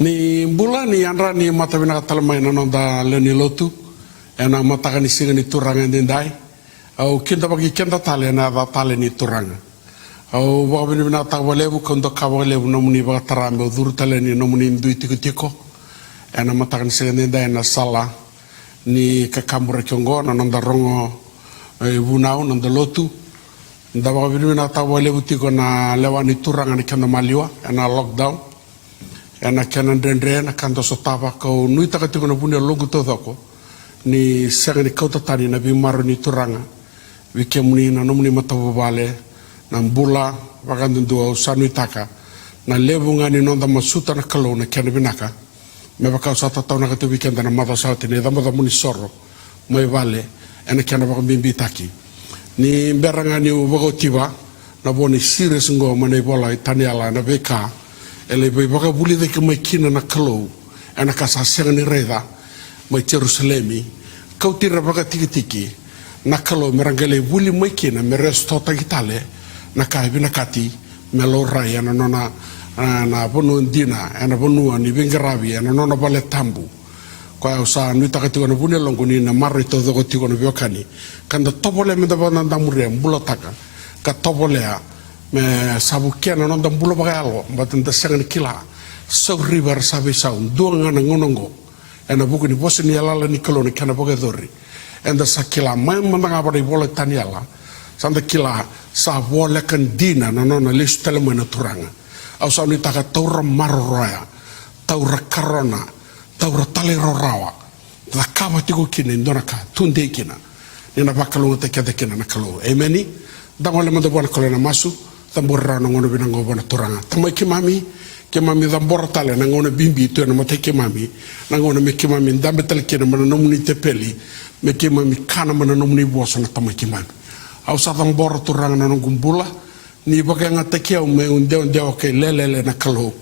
Ni bula ni andra ni matawina katalmai nanonda leni lotu ena mataka ni singa ni turanga ndai au kinda bagi kenda tale na da tale ni turanga au bagi bina tawalebu kondo kawalebu nomuni ba tarambe dur tale ni nomuni ndui tikutiko ena mataka ni singa ndai na sala ni kakambura kiongo nanonda rongo bunau nanda lotu nda bagi bina tawalebu tiko na lewani turanga ni kenda maliwa ena lockdown ena kenan dendre na kanto sotava ko nui takatiko na punya logo todako ni sanga ni kauta tani na bimaro ni turanga wike muni na nomuni matawa vale na mbula wakandundu au sanui taka na lebunga ni nonda masuta na kalau na kena binaka me baka usata tau na katu weekend na mata sauti ni dama muni soro mai vale ena kena baka bimbi taki ni beranga ni ubago tiba na boni serious ngo manai bola tani ala na beka ele bai baka buli de ke mai kina na kalau ana kasa senga ni reda mai Jerusalemi kau tira baka tiki na kalau merangale buli mai kina me resto ta kitale na kai bina kati me lo rai ana nona na ponu dina ana ponu ni vingaravi ana nona pale tambu kwa usa nui takati kona pune longo ni na marri to dogo ti kona biokani kanda topole me da bana ndamure mbulo taka ka topole me sabu kena non da mbulo bagalo baten da sengan kila so river sabe sound duanga na ngonongo ana buku ni bosni ala ni koloni kana bogadori and the sakila mai mandanga bari bola taniala sanda kila sa bola kan dina na nona list telemana turanga au sa ni taka taura marroya taura karona taura talero rawa la kaba tigo kine ndona ka tunde kina nina bakalo te kede kina na kalo ameni dangole manda bona kalo na masu tamborra no ngono binango bona turanga tamai kimami dambora tale na ngona bimbi to na mate kimami na ngona me kimami ndambe tale kina mana nomuni tepeli me kimami kana mana nomuni boso na tamai kimami au sa dambora turanga na ngumbula ni bakanga takia me unde okay lelele na kalo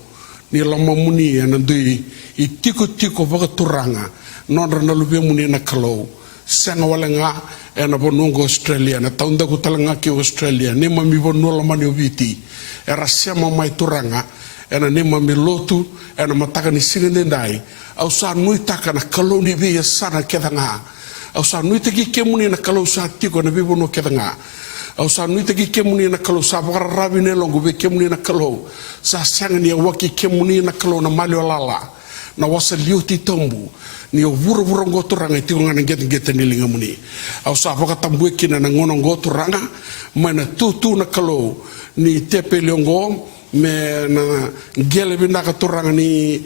ni lama muni na ndui I tiko baka turanga nondra na lube muni na kalo sanga wala nga na bonongo Australia na taunda ko talanga ki Australia ni mami bonola mani obiti era sema mai turanga na ni mami lotu na mataka ni singende ndai au sa nui taka na kalo ni bi sana kedanga au sa nui tiki kemuni na kalo sa tiko na bi bono kedanga au sa nui tiki kemuni na kalo sa baka rabi ne longo be kemuni na kalo sa sanga ni waki kemuni na kalo na malio lala na wasa liuti tombu ni o vura ngoturanga ti ngana get ni linga muni au sa baka tambue kina na ngono ngoturanga mana tutu na kalo ni tepe longo me na gele binda ka turanga ni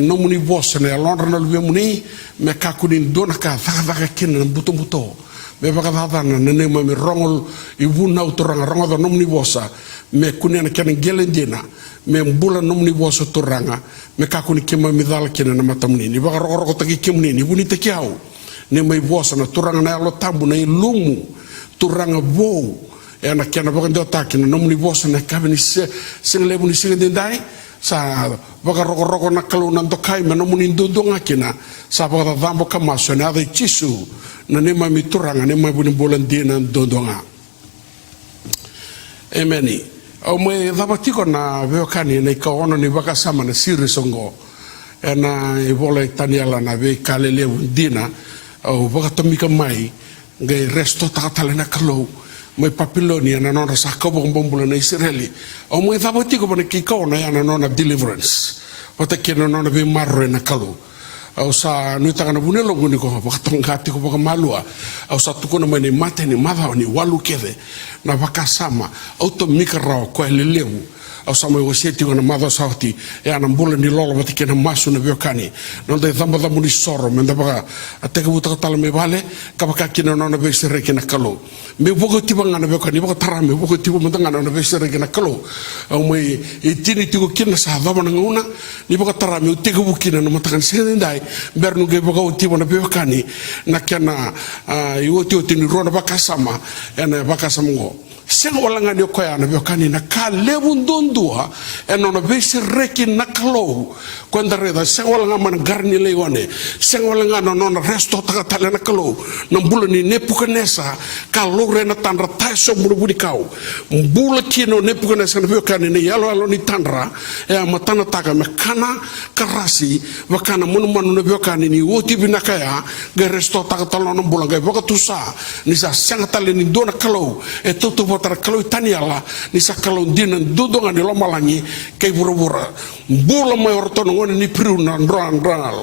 no muni boss na londra na lube muni me kakuni dona ka vaga kina buto me baka dana na ne me rongol I vuna uturanga rongo no muni bossa me kunena kena gele dina me mbula nomni boso turanga me kakuni kema midal kena na matamni ni baka roko taki kemni ni buni tekiau ne mai boso na turanga na lo tambu na lumu turanga bo e na kena baka ndo takina nomni boso na kabini sing lebu ni sing dendai sa baka roko na kalu na ndokai me nomni ndondonga kena sa baka dambo kamaso na ade chisu na ne mai turanga ne mai buni bolan dina ndondonga ameni au me dabatiko na veokani na ikaona ni baka sama na sirisongo na vole taniala na ve kalele dina au baka tomika mai ngai resto takatale na kalo mai papilonia na nona sa kobo bombula na Israeli au me dabatiko na kikaona ya na nona deliverance pata kena nona ve marre na kalo au sa nui takana bunelo nguni ko baka tongati ko baka malua au sa tukona mai ni mate ni madha ni walu keve na baka sama auto mikarao ko lelewu au sama wasieti ko na madha sauti ya na mbula ni lolo bati kena masu na biokani no de damba ni soro menda baka ateka buta tala me vale ka baka kina no na besere kina kalo me bogo tibanga na biokani baka tarame bogo tibo mendanga na besere kina kalo au me itini tigo kina sa dama na nguna ni baka tarame uteka bukina na matakan sendai bernu ge bogo tibo na biokani na kena iwoti otini rona baka sama ena baka samongo senga walanga ni koya na biokani na ka lebundondua eno na besere kina kalo kwenda reda senga walanga man garni leone senga walanga no na resto takatale na kalo na mbula ni Nebuchadnezzar ka lore na tandra taiso budi kau mbula kino Nebuchadnezzar na biokani ni yalo ni tandra matana taka mekana karasi wakana munu na biokani ni woti binakaya ge resto takatalo na mbula ge boka tusa ni sa senga tale ni dona kalo tutu botara kalo taniala ni sa kalo dina dudonga ni lomalangi kay bura mbula mayor tono ngone ni priu na ndra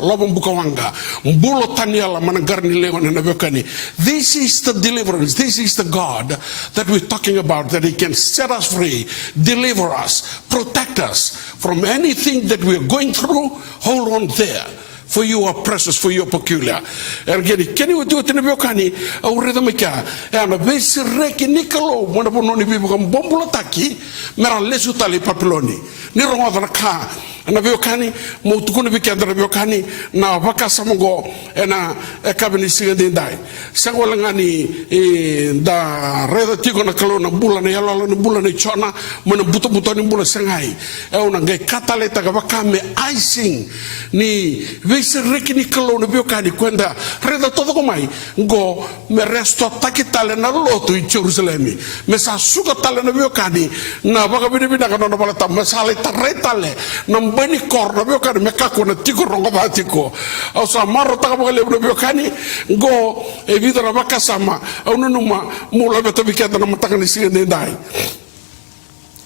lobo bukawanga mbulo taniala managarni leone na biokani. This is the deliverance, this is the God that we're talking about, that he can set us free, deliver us, protect us from anything that we're going through. Hold on there, for you are precious, for you are peculiar. Ergeni keni watu tena biokani au reda meka na besi reki nikalo mwana bono ni bibu kam bombulo taki mera lesu tali papiloni ni rongo ka na biokani mo tukuna bikendra biokani na vaka samongo ena ekabini sigende dai sangola ngani da reda tiko na kalo na bula na yalo na bula na chona mo na buto buto ni bula sangai e una ngai katale ta vaka me icing ni vese rekini kalo na biokani kwenda reda todo komai go me resto takitale na loto i Jerusalemi me sa suka tale na biokani na vaka bini bina kana na balata masale taretale na mbani kor na biokani me kako na tiko rongo ba tiko au sa maro ta mo le biokani go e vida na vaka sama au numa mula beta bikenda na mataka ni sigende dai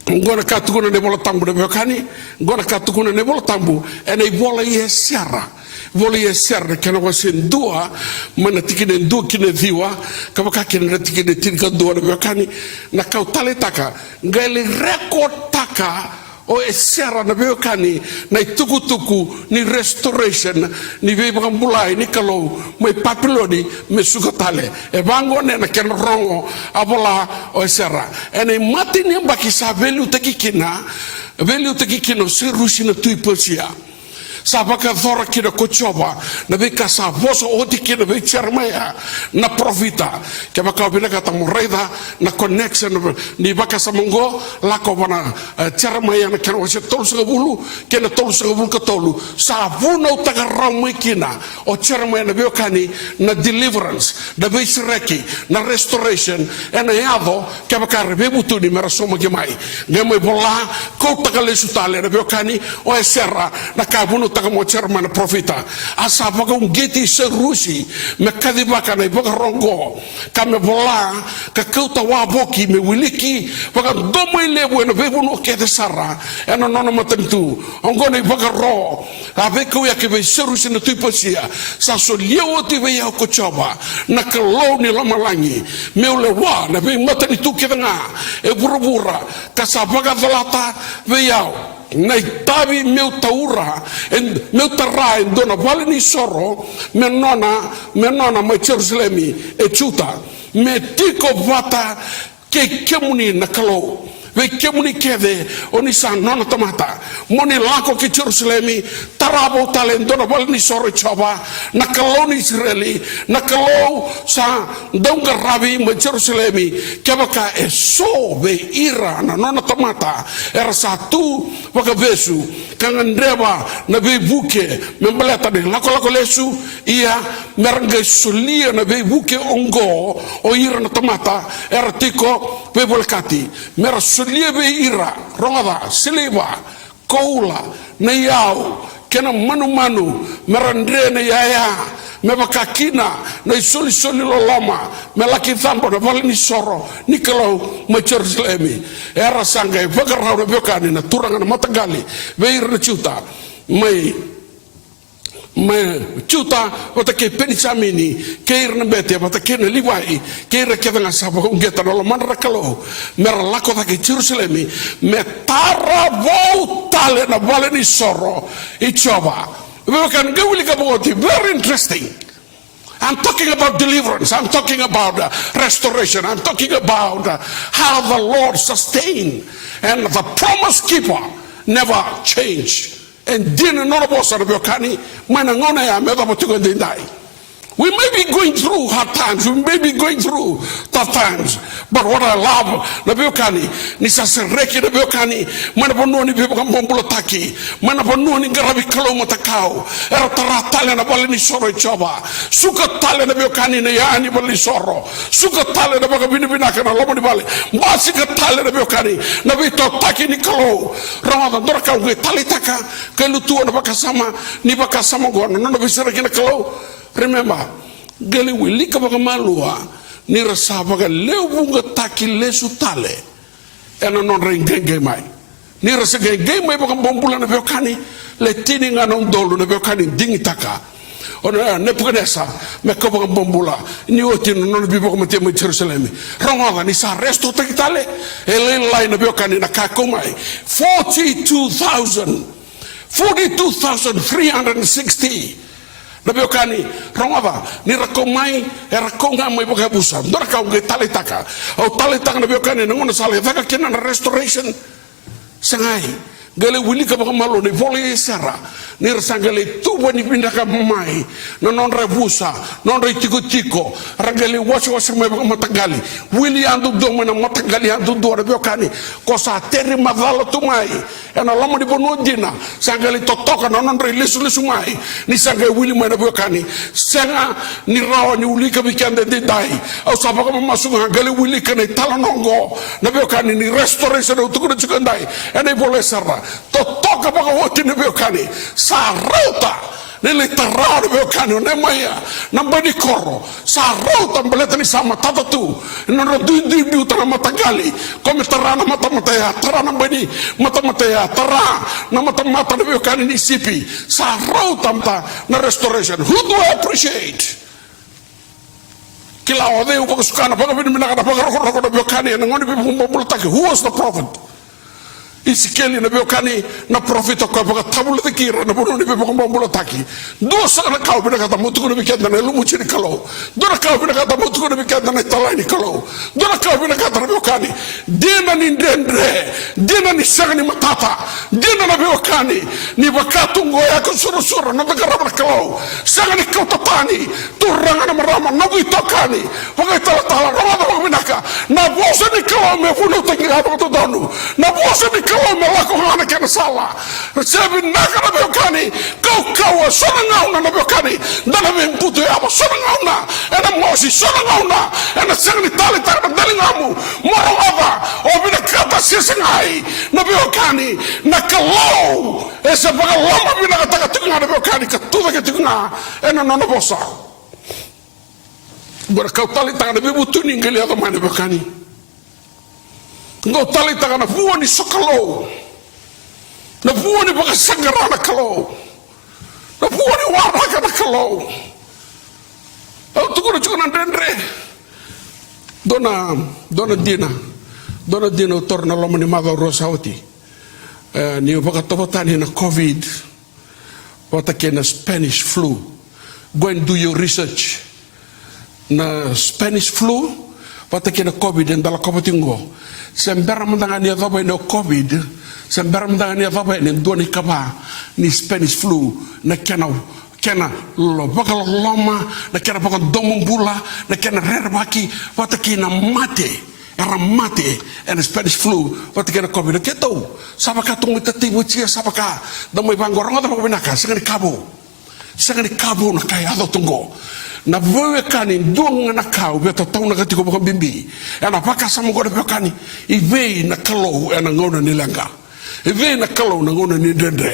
ngona katukuna ne bola tambu na biokani ngona katukuna ne bola tambu ene bola ye siara voli esser che non si dua mana tikine dua kine diwa kabaka kine tikine tinka dua na biokani na kautale taka ngali record taka o esser na biokani na tuku ni restoration ni veba mbulai ni kalo mai papiloni me sukatale e bango ne na ken rongo abola o esser ene mati ni mbaki sa velu takikina se rusina tui persia sabaka thora kina kochoba na beka sa voso oti kina be charmaya na profita ke baka bina kata moreda na connection ni baka samongo la ko bana charmaya na kena wase tolu sagabulu kena tolu sagabulu ka tolu sa vuna utaga ramai kina o charmaya na biokani na deliverance na be sireki na restoration ena yado ke baka rebebutu ni merasoma gemai ngemai bola ko tagale sutale na biokani o esera na kabunu mo chairman profita asa baga geti serusi me kadibaka na baga rongo kame bola ka kauta wa boki me wiliki baga domo ile bueno bebu no ke de sara eno nono matentu ongone baga ro ave ko ya ke be serusi na tuiposia sa so lieo ti be ya ko choba na kaloni la malangi me ule wa na be matani tu ke nga e burubura ka sa baga volata be ya na tabi meu taura en meu tarra en dona vale ni soro me nona mai Jerusalemi e chuta me tiko vata ke kemuni na kalo ve kemuni keve oni sa nona tomata moni lako ke Jerusalemi tarabo talen dona vale ni soro chaba na kalo ni Israeli na kalo sa donga rabi mai Jerusalemi kebaka e so ve ira na nona tomata era satu waka vesu kangandreba na be buke membaleta de lako lesu ia meranga sulia na be buke ongo o ira na tomata era tiko be volkati mera sulia be ira rongada siliba koula na yao kena manu merandre na yaya me bakakina na isoli loloma me laki thambo na vale ni soro ni kalau ma Jerusalemi era sanga bagarau na biokani na turanga na matagali veir na chuta me chuta wata ke penisamini ke ir na bete wata ke na liwai ke ir ke nga sabo ngeta no manra kalo mer lako ta ke Jerusalemi me taravo tale na vale ni soro ichoba. We can go with very interesting. I'm talking about deliverance. I'm talking about restoration. I'm talking about how the Lord sustained and the promise keeper never changed. And didn't know about Sarabokani. We may be going through hard times, we may be going through tough times, but what I love, Nabiokani, Nisasareki Nabiokani, Manapononi Bambulotaki, Manapononi Garabi Kalomatakao, Erataratale Nabalini Soro Choba, Sukatale Nabiokani Nayani Balisoro, Sukatale Nabagabinaka, Lomani Valley, Masikatale Nabiokani, Nabito Taki Nicolo, Ramadan Dorka, Talitaka, Kalutu and Bakasama, Nibakasama, none of his Kalo. Remember, gali wilika baga malua ni rasa baga leubunga taki lesu tale ena non rengenge mai ni rasa genge mai baga bombula na biokani le tini nga non dolu na biokani dingi taka ona ne prenesa me ko baga bombula ni oti non bi baga mate mai Jerusalem ronga ni sa resto takitale ele lai na biokani na kakomai 42,360 Nabiokani rongava ni rakomai rakonga mai boga busa dorka unge talitaka au talitaka nabiokani ngona sale taka kena na restoration sangai gale wili ka baka malo ni vole sara ni rasangale tuba ni pindah ka mai na non rebusa non re tiko tiko ragale wasu wasu me baka matagali wili andu do mana matagali andu do re biokani ko sa terri madalo tumai ena lamo di bono dina sangale totoka non re lesu lesu mai ni sangale wili mana biokani sanga ni rawa ni uli ka bikande de dai au sa baka masuk gale wili ka ni talanongo na biokani ni restoration utuku na chukandai ena vole sara totoka baka woti na biokani sa rauta nele tarau na biokani ne maya nambani koro sa rauta mbeleta ni sama tata tu noro du tara matagali kome tara na mata ya tara nambani mata ya tara na mata na biokani ni sipi sa rauta mta na restoration. Who do I appreciate? Kila ode uko sukana baka bini baka roko na biokani na ngoni bibu taki. Who was the prophet? Isikeli na biokani na profita ko baka tabula tikira na bono ni baka mbula taki dosa na kau bina kata mutu ko bikenda na lumu chini kalo dona kau bina kata mutu ko bikenda na talani kalo dona kau bina kata na biokani dena ni ndendre dena ni sagani matata dena na biokani ni bakatu ngoya ko suru na tagaraba kalo sagani kau tatani turanga na marama na bitokani baka tala rama binaka na bosa ni kalo me funu tinga ko donu na bosa ni kalau melako ngana kena salah sebi naka na biokani kau sonangau na biokani dana memputu apa sonangau na ena mosi sonangau na ena sengni tali tak na dalingamu moro apa obina kata sesengai na biokani na kalau esa baga lama bina kata tunga na biokani katuda ketunga ena nona bosa kau tali tak na bibutu ninggeli atau mana biokani ngo tali taka na buoni sokalo na buoni baka sangarana kalo na buoni wala kana kalo au tukuna chukuna dendre dona dina torna lomo ni maga rosauti ni baka topatani na covid wata kena Spanish flu. Go and do your research na Spanish flu wata kena covid en dala kopatingo sembara mendanga ni apa ini covid sembara mendanga ni apa ini dua ni kaba ni Spanish flu na kena lo bakal lama na kena bakal domumbula na kena rerbaki wata kena mate era mate and Spanish flu wata kena covid na keto sabaka tungu tatibu cia sabaka damai banggorong atau binaka sengani kabo na kaya atau tunggu na voe kani duang na kau beta tau na katiko baka bimbi ana paka sama goda kani ive na kalau ana ngona ni langa ive na kalau na ngona ni dendre.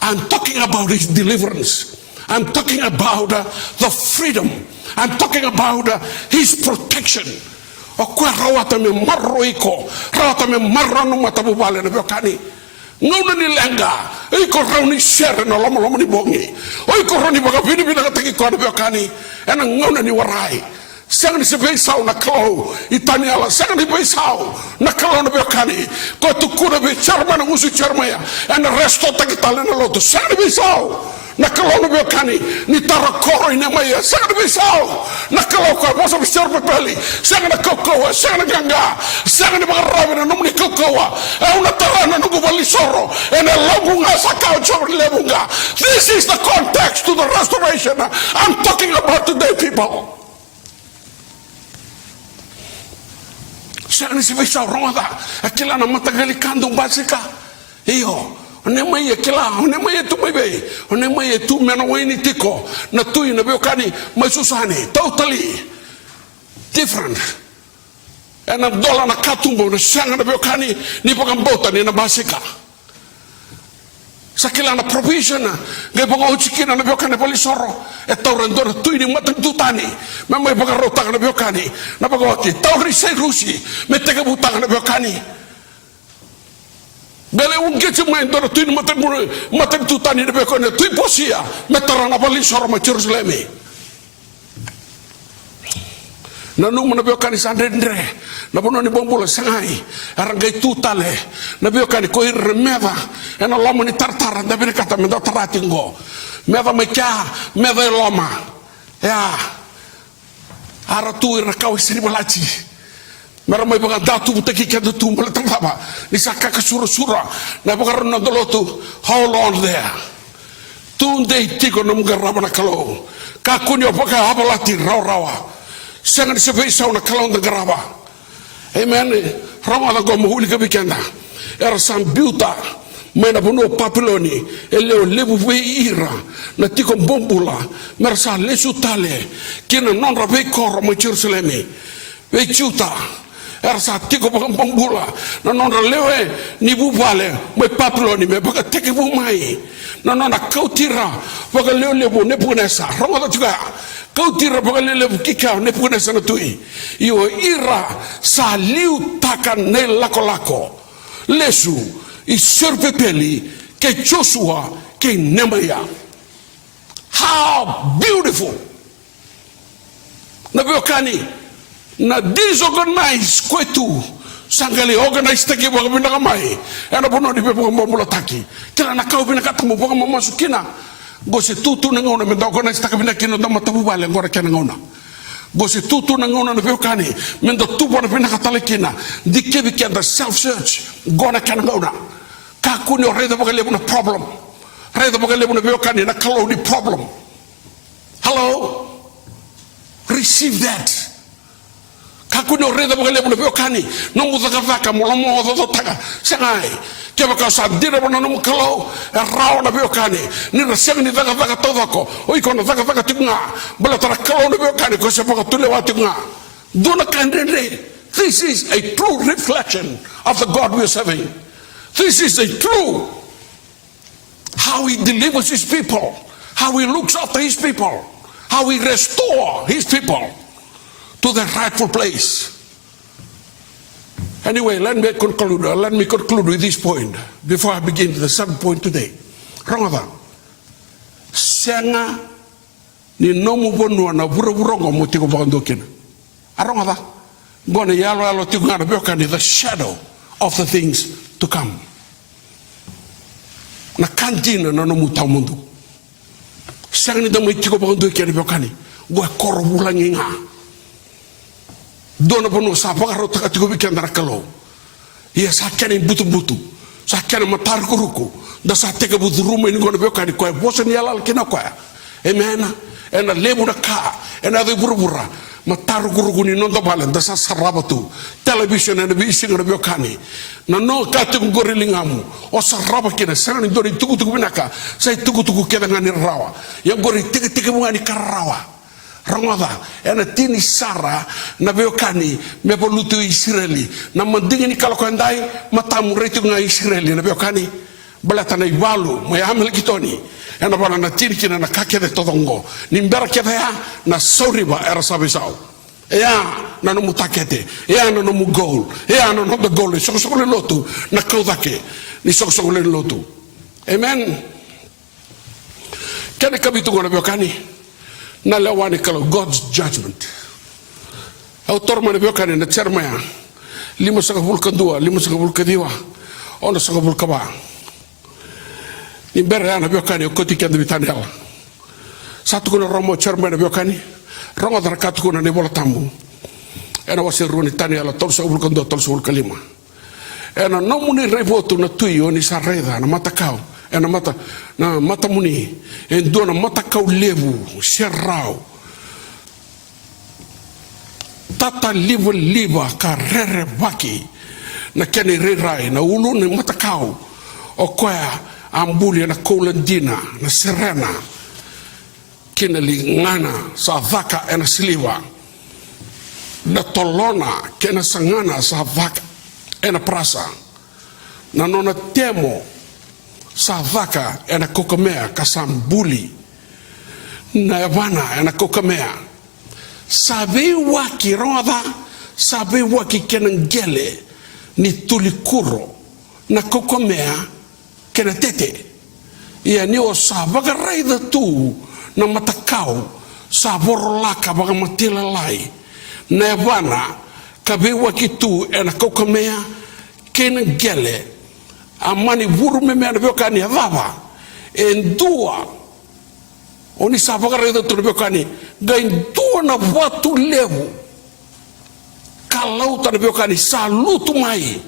I'm talking about his deliverance. I'm talking about the freedom. I'm talking about his protection. Aku rawata me marroiko rawata me marranu matabu bale na kani ngona ni langa iko rauni share na lomo ni bongi iko rauni baka bini kataki ko na kani ena ngona ni warai sangan se beisau na klau itania la sangan di beisau na klau na kani ko tu kuna be charma na usu charma ya ena resto takitale na loto sangan di beisau na kalau na kani ni tarakoro ina maya sangan di beisau na kalau ko bosa bisar pepeli sangan kokoa sangan ganga sangan bagarabe na numni kokoa una tarana nugu balisoro ena lobunga sakao chobri lebunga. This is the context to the restoration I'm talking about today, people. Sangan si bisa romada akila na matagali kandung basika iyo onemaya kila onemaya tu mebe onemaya tu menaweni tiko na tu na biokani masusani totally different and dola na katumbo na sangan na biokani ni pagambota ni na basika sakila na provision ngai banga uchikina na biokani polisoro e taurandora tu ni matang tutani memang banga rotang na biokani na bagawati tauri sai rusi metega butang na biokani bele unge cuma indora tu ni matang tutani na biokani tu posia metara na polisoro ma Jerusalem nanu mana biokani sandendre na bono ni bombula sangai arangai tutale na biokani ko irmeva ena lomo ni tartara da bini kata menda taratingo meva mecha meva loma ya ara tu ir kau sini malachi Mera mai baka datu butaki kenda tu mala tangaba. Ni sakaka sura na baka rona dolotu. Hold on there. Tunde tiko na mga rama na kalo. Kakuni o baka habalati rawa. Senga ni sepe isaw na kalaw na garaba. Amen. Rama na gomu huli kabikenda. Era sambiuta. Mai na puno papiloni. Eleo lebu vei ira. Na tiko bombula. Mera sa lesu tale. Kina nonra vei koro mo Jerusalemi. Vei chuta. Era sa tiko baka bombula. Na nonra lewe ni bubale. Mai papiloni me baka teke bumai. Na nona kautira. Baka leo lebu nepunesa. Rama da juga. Kautira baka leo lebu kikau nepunesa na tui. Iyo ira sa liu taka ne lako lako. Lesu. I serpepeli ke Joshua ke Nehemiah. How beautiful! Na biokani na disorganized kwetu sangali organized taki baka binakamai. Ana bono di baka mamula taki. Kila nakau binakatamu baka mamasukina. Gose tutu na ngona menda organized taki binakino da matabu bale ngora kena ngona. Gose tutu na ngona na biokani menda tupo na binakatalekina. Dikebi kenda self-search gona kena ngona. Kakuni o reda baka lebu na problem. Reda baka lebu na biokani na kalau ni problem. Hello? Receive that. Kakuni o reda baka lebu na biokani. Nomu zaka mula mo zozo taka. Sengai. Kaya baka sadira bana nomu kalau. Rao na biokani. Nira sengi ni zaka todako. Oiko na zaka tikunga. Bala tara kalau na biokani. Kwa sepaka tulewa tikunga. Duna kandende. This is a true reflection of the God we are serving. This is a true how he delivers his people, how he looks after his people, how he restores his people to their rightful place. Anyway, let me conclude with this point before I begin the second point today. Rangada, senga ni nomu bonua na burongo motiko bandokina. Arangada, gona yalo tigana biokani the shadow of the things to come. Na kantina na no muta mundo. Sang ni damo itiko ba ndo kene bokani. Go koro bulangi nga. Dona bono sa pa ro taka tiko bikenda rakalo. Ia sa kene butu. Sa kene matar kuruku. Da sa teke butu rumo ni go bokani ko bosen yala kina ko. Amen. Ena lebu na ka. Ena de burubura. Matar kuruku ni non balen da sa sarabatu. Television na bising na bokani. Na no kate ngorilingamu o saraba kina sanga ni dori tuku binaka sai tuku keda ngani rawa ya gori tike ngani karawa rangada ena tini sara na beokani me polutu Israeli na mandingi ni kala kwandai matamu retu ngai Israeli na beokani balata na iwalu mo yamel kitoni ena bana na tini kina na kakede todongo ni mbera keda ya na soriba era sabisau. Ea na no mutakete, ea na no mugol, ea na no the goal, sokole lotu na kaudake, ni sokole lotu. Amen. Kene kabitu ngona biokani na lawani kalo God's judgment. Autor mana biokani na cermaya. Lima sakabul kedua, lima sakabul kediwa, ona sakabul kaba. Ni bere na biokani koti kende bitanela. Satu kuna romo cermaya biokani. Rongo darakatu kuna ni bola tamu. Ena wasi runi tani ala tolsa ubul kondo tolsa ubul kalima. Ena nomuni revotu na tuyo ni sareda na mata kau. Ena mata na mata muni. Endo na mata kau levu serrau. Tata liva ka rere baki na keni rirai na ulu ni mata kau. O koya ambuli na koulandina na serena. Kina lingana sa vaka ena siliwa na tolona kena sangana sa vaka ena prasa na nona temo sa vaka ena kokomea kasambuli na evana ena kokomea sabe waki roda sabe waki kena ngele ni tulikuro na kokomea kena tete ia ni o sa vaka raida tu na matakau sa borolaka baga matila lai na evana kabewa kitu ena kokamea kena gele amani buru meme na biokani avava endua oni sa baga reda tu biokani ga endua na watu levu lauta na biokani sa lutu mai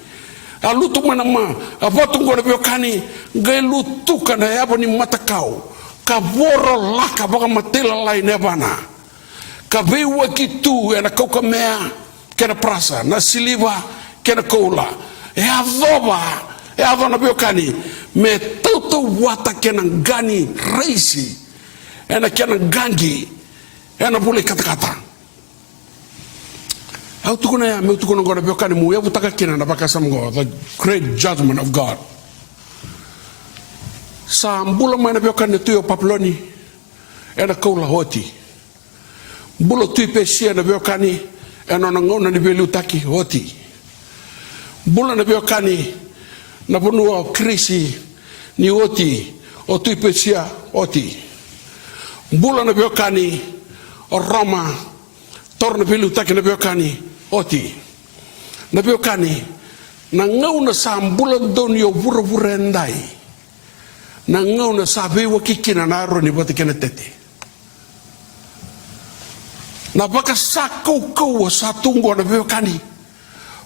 a lutu mana ma a vatungo na biokani gai lutu kana yabo ni matakau ka voro laka baka matela lai nebana ka veua ki tu e na kauka mea ke na prasa na siliva ke na koula e adova na biokani me tautu wata ke na gani reisi e na ke na gangi e na bule katakata au tukuna ya meu tukuna ngora biokani mu yabu takakina na baka samgo the great judgment of God sa mbula mana biokani tuyo papiloni e na koula hoti bulo tui pesia na biokani e na ngona ni belu taki hoti bula na biokani na bunua krisi ni hoti o tui pesia hoti bula na biokani o Roma torna belu taki na biokani oti na biokani na ngau na sambula doni o vura endai na ngau na sabe wa kikina na ro ni bota kena tete na baka sako ko sa tungo na biokani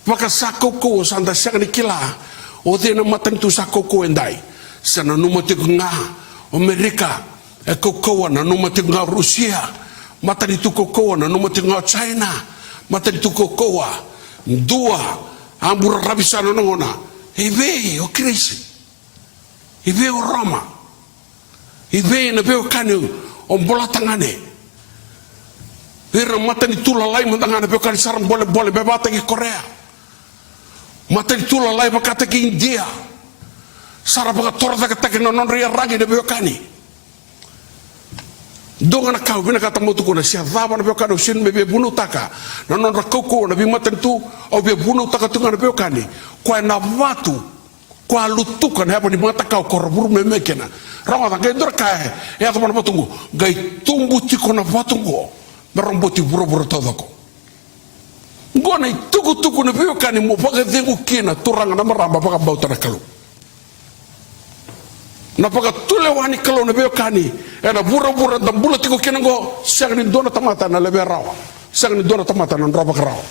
baka sako ko sa nda sakani kila o de na matan tu sako ko endai sana no mate nga Amerika e ko na no mate nga Rusia matani tu ko na no mate nga China matani tu kokoa dua ambura rabisano nona ive o krisi ive o Roma ive na beo kanu o bola tangane ira matani tu lalai mantangana beo kanu saram bole bebata ki Korea matani tu lalai bakata ki India sara baka torta ka non ria rangi de beo kani donga na kau bina kata motu kuna sia dhaba na biokani usin me bunu taka na non rakoko na bimatan tu au be bunu taka tunga na biokani kwa na watu kwa lutuka na hapo ni mata kau koroburu me mekena ranga ta gendor kae ya to mana patungu gai tumbu tiko na patungu meromboti buru todoko ngona tuku na biokani mo paka dengu kina turanga na maramba paka bauta na kalu na paka tule wani kalau na biokani ena bura dan bula tiko kenango sagni dona tamata na lebe rawa sagni dona tamata na roba rawa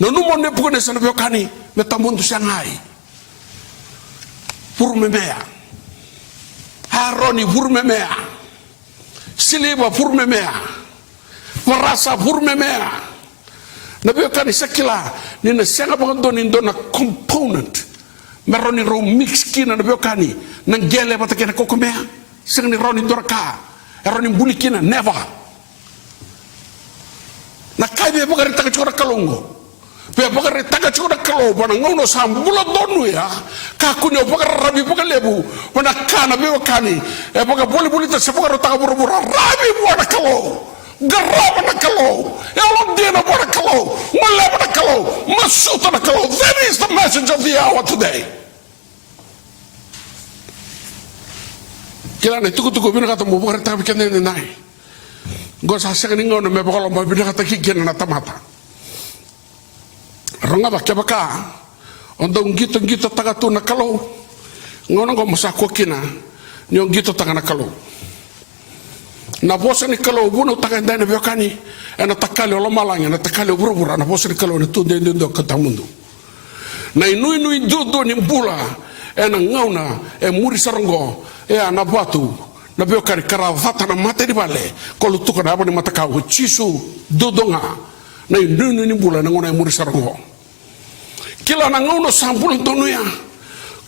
no numo ne pukone sana biokani me tambundu sangai purmemea haroni purmemea siliba purmemea marasa purmemea na biokani sakila ni na sanga pangandoni dona component meroni ro mix kina na biokani nang gele bata kena kokomea sing ni roni doraka roni bulikina never na kai be bagari taka chora kalongo be bagari taka chora kalo bana ngono sambula donu ya ka kunyo bagari rabi bagari lebu bana kana be wakani e baga boli ta sepagaro taka buru rabi bana kalo garaba na kalo elon dina bana kalo mala bana kalo masuta na kalo. That is the message of the hour today. Kila na tuku bina kata mo bagari taka bikene nai go sa sekani ngono me bakalo mo bina kata kikena na tamata ronga baka ondo ngito taka tu na kalo ngono go masako kina nyo ngito taka na kalo na bosa ni kalo buno taka ndane biokani ena takale lo malanga na takale burubura na bosa ni kalo ni tunde ndo kata mundu na inui dudu ni mbula ena ngauna e muri sarongo e ana batu na biokani karavata na mate di bale kolu tuka na abani matakau chisu dudonga na inui ni mbula na ngona e muri sarongo kila na ngauna sambula tonuya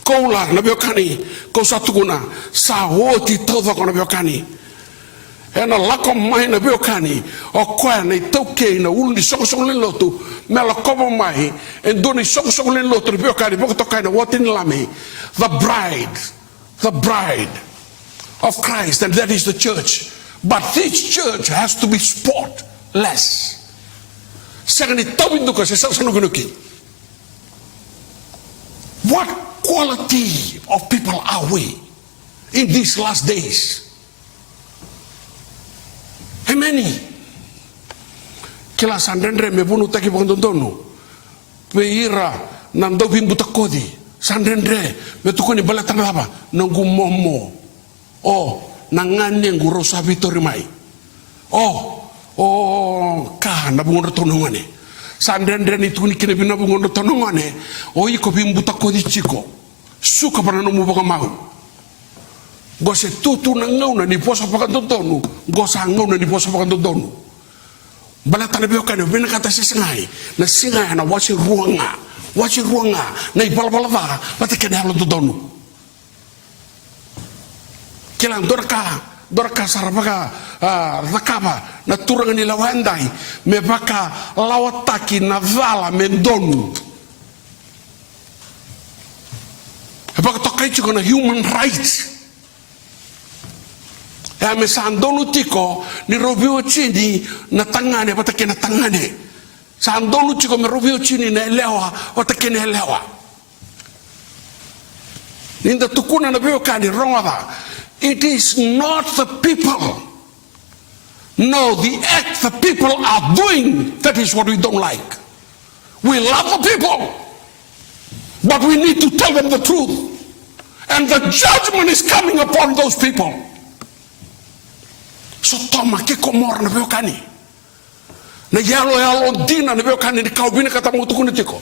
koula na biokani ko satukuna sa hoti todo ko na biokani ena lako mai na biokani o kwa na toke na ulu ni soko len lotu mela kobo mai en doni soko len lotu na biokani boko tokai na watin lami the bride of Christ, and that is the church. But this church has to be spotless. What quality of people are we in these last days? How many? Kila sandendre me bunu taki bondondono. Peira nando bimbuta kodi. Sandendre me tukuni balatang laba nangumomo. Oh, nangane nguro sabi tori mai. Oh, ka na bungo tonongane. Sandren itu ni kene bina bungondo tonongane o iko bimbuta kodi chiko suka para no muboka mau go se tutu na ngauna ni posa pakanto tonu go sa ngauna ni posa pakanto tonu bala tana bio kane bina kata sesengai na singa na wasi ruanga na ipala va pata kene halo tonu kilang dorka sarabaka rakaba na turanga ni lawandai me baka lawataki na vala mendonu e baka tokai chiko na human rights e me sandonu tiko ni robio chini na tangane patake na tangane sandonu chiko me robio chini na elewa patake na elewa ninda tukuna na bio kani ronga. It is not the people. No, the act the people are doing, that is what we don't like. We love the people, but we need to tell them the truth. And the judgment is coming upon those people. So toma ke komor na beokani. Na yalo dina na beokani ni kaubina kata mo tukuni tiko.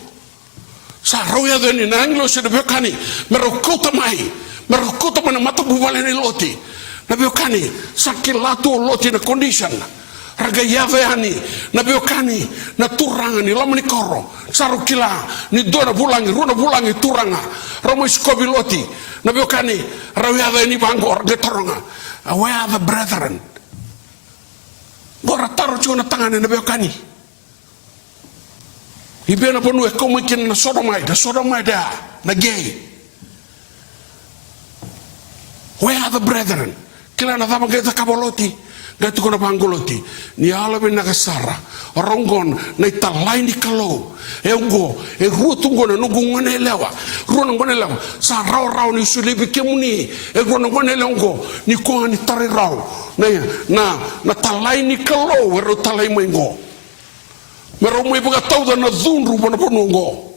Sa roya deni na anglo se na beokani, merokota mai. Merokuta mana mata buvale ni loti na biokani sakilatu loti na condition raga yaveani na biokani na turanga ni lamani koro sarukila ni dona bulangi turanga romo iskobi loti na biokani rawya ni bangor getoronga where are the brethren bora taro chuna tangane na biokani ibena ponu e komikin na sodomai da na gay. Where are the brethren? Kila na tama kita kaboloti, gatu ko na pangoloti. Ni alamin nakasara, rongon na italay ni kalo. Eungo, rutunggo na nugungan elewa, runungan elewa. Sa raw ni sulibi kemuni, runungan elongo ni kuha ni tari raw. Na talay ni kalo, wero talay maingo. Meron mo ibaga tawda na zunru pa na punungo.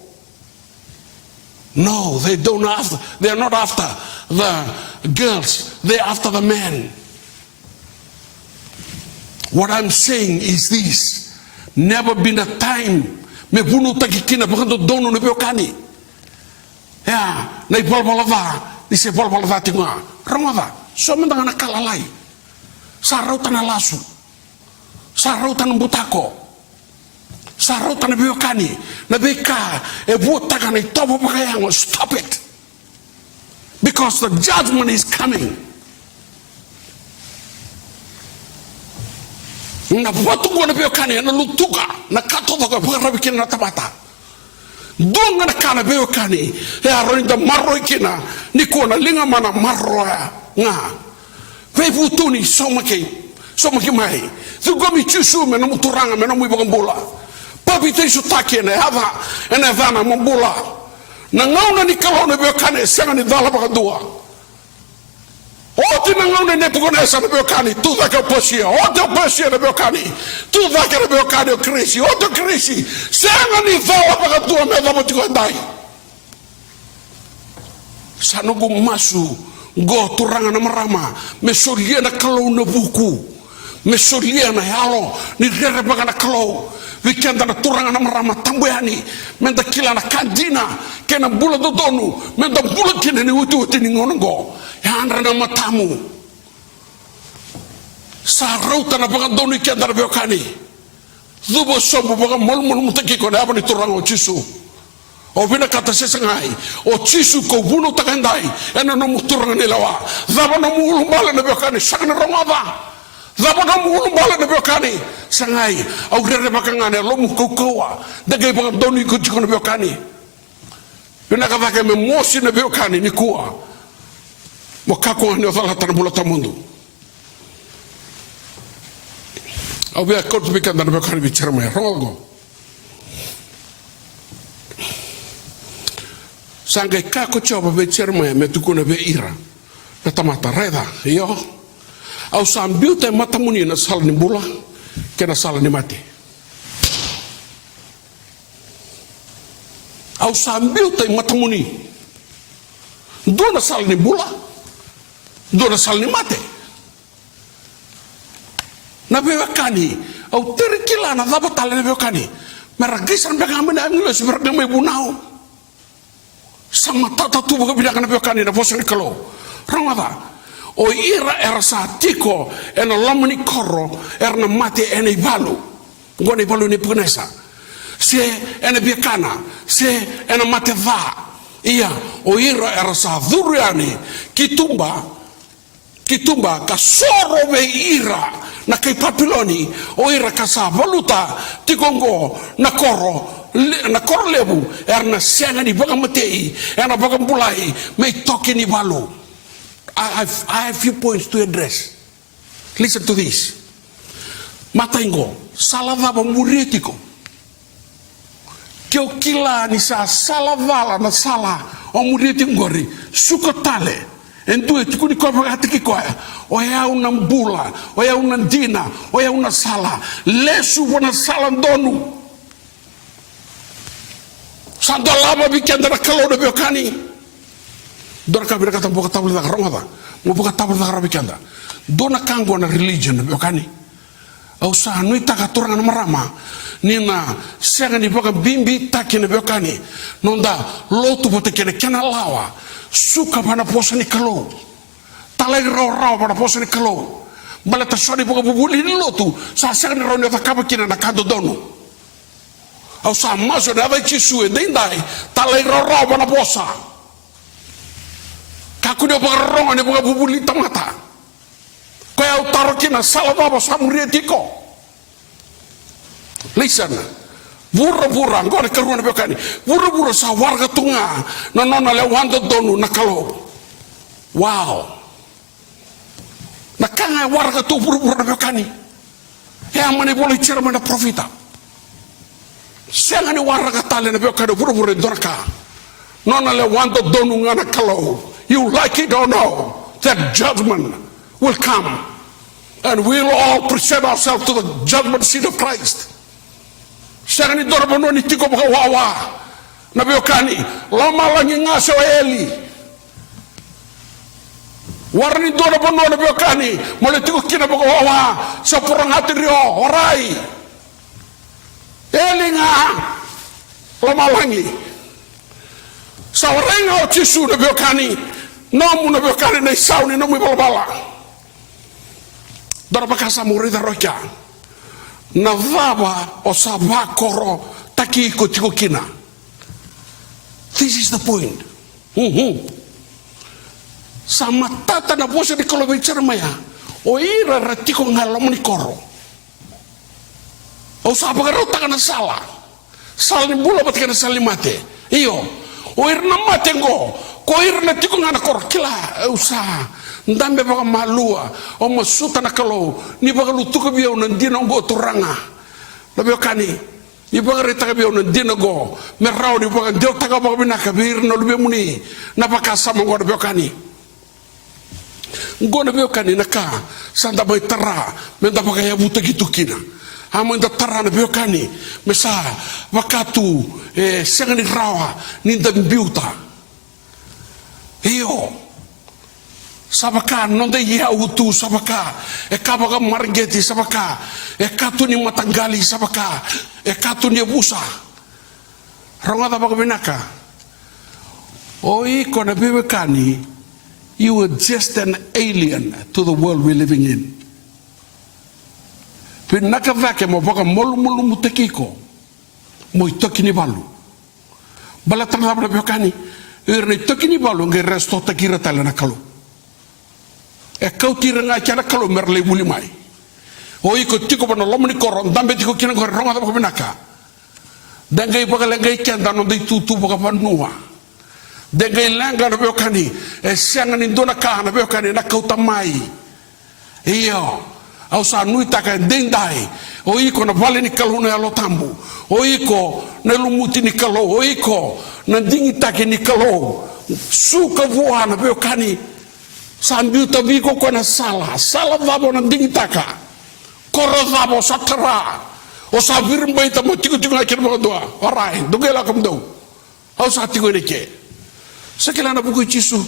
No, they are not after the girls, they're after the men. What I'm saying is this: never been a time me bunu takikina bakando dono ne beokani. Ya, na ibalbalava, dise balbalava tinga. Ramava, so mendanga kalalai. Sarautan alasu. Sarautan butako. Sarautan beokani. Na beka e butaka na itobo pakayango. Stop it. Because the judgment is coming. Na watu ngona beokani na lutuka na katoka para bikin na tabata. Donga na kana beokani ya ronda marroikina ni kona linga mana marroa nga. Peputuni somaki mai. Tugomi chusu me no muturanga me no muibagambula. Papi te sutaki na hava ena vana mambula. Na ngauna ni kalone beokani senga ni dala bakadua. Oti na ngauna ne pukona esa na beokani tu daka posia. Oti posia na beokani tu daka na beokani o krisi. Oti krisi senga ni dala bakadua me dama tiko ndai. Sanugu masu go turanga na marama me solia na kalau na buku me solia na halo ni rere baga na kalau weekend na turanga na marama tambuani menda kila na kandina kena bula do donu menda bula kina ni utu ni ngongo ya andra na matamu sa rauta na baga donu kenda na beokani dubo sobu baga mol mutaki ko na abani turanga o chisu o vina kata sesengai o chisu ko bunu takandai ena no muturanga ni lawa zaba no mulu mala na beokani sakna rongava zaba no mulu mala na beokani sangai au rere bakangane lo mu kokoa dagai baga donu ko chiko na beokani vina kata ke me mosi na beokani ni kuwa mo kako ni o tala tan bulata mundo au bia ko tubika na beokani bichara mai rongo sangai kako choba be cherma me tukuna be ira na tamata reda yo au sambiu te matamuni na sal ni bula ke na sal ni mate au sambiu te matamuni do na sal ni bula do na sal ni mate na be kani au terikila na daba tale be kani Meragisan begamena anglo seberang mai bunau. Sama tata tu buka bilang na bekani na bosan kalau. Rangata. O ira era sa tiko ena lamani korro erna mate ena balu. Ngone balu ni punesa. Se ena bekana, se ena mate va. Iya, o ira era sa dhuriani kitumba ka soro be ira na kay papiloni o ira ka sa valuta tikongo na koro lebu erna sianga ni baga matei erna baga bulai may toki ni balu. I have few points to address. Listen to this. Mataingo salava ba muritiko kyo kila ni sa salavala na sala o muriti ngori sukotale endu e tukuni ko ba hatiki ko o ya una mbula o ya una dina o ya una sala lesu bona sala ndonu sandalaba bikenda na kalo de bekani dorka bi kata boka tabla da ramada mo boka tabla da rabikenda dona kango na religion bekani au sa nui taka turanga na marama nina sega ni boka bimbi taki na bekani nonda lotu bote kene kena lawa suka pana posa ni kalo talai rau pana posa ni kalo balata soni boka bubuli ni lotu sa sega ni rau ni takaba kina na kado dono au sa maso na vai chisu e dindai talai rau pana posa kakudio boka ronga ni boka bubuli tamata kaya utaro kina salava sa murietiko. Listen, bura-bura, ngora karuan bekani. Bura-bura sa warga tunga, na nona lewando donu nakalo. Wow. Nakanga warga tu bura-bura bekani. Ya mani boleh cerita mana profita. Siang ni warga tali na bekani bura-bura dorka. Nona lewando donu nakalo. You like it or no? That judgment will come, and we'll all present ourselves to the judgment seat of Christ. Siang ni dorbono ni tiko baka wawa na beokani lama langi ngaso eli warni dorbono na beokani mole tiko kina baka wawa sa purang hati rio orai eli nga lama langi sa orenga o chisu na beokani nomu na beokani na isauni nomu ibalabala dorabaka sa murida roja na vava o sa vakoro taki ko tiko kina. This is the point. Sa matata na bosa di kalo bicara maya o ira ratiko ngalam ni koro o sa pagaro takana sala sal ni bula batikana sali mate iyo o ira na mate ngo ko ira na tiko ngana koro kila usa ndambe baka malua o masuta na kalo ni baka lutuka biyo na dina ngo turanga labi okani ni baka rita biyo na dina go merao ni baka dio taka baka binaka bir na lubi muni na baka sama ngo labi okani ngo labi okani naka sanda bay tara menda baka ya buta gitu kina amanda tara labi okani mesa wakatu sengani rawa ninda biuta iyo sabaka nonde ya utu sabaka kabaka margeti sabaka katuni matanggali sabaka katuni busa rongata baka binaka oi kona bibekani you were just an alien to the world we're living in pinaka vake mo baka molu mutekiko mo itokini balu balatana bibekani irne tokini balu nge resto takira talana kalu kau tira nga cara kalau merle muli mai o iko tiko bana lomni koron dambe tiko kina ko ronga ba binaka dangai bagala ngai kenda no dei tutu baka panua dangai langa no bekani sianga ni dona ka na bekani na kau tamai iyo au sa nui taka dendai o iko na vale ni kaluna alo tambu o iko na lumuti ni kalo o iko na dingi take ni kalo suka voa na bekani sambil tabi ko na sala vabo na dingitaka koro vabo satara o sa virmbai ta motiko tinga kir mo doa orai dugela kam do au sa tigo neke sakela na buku chisu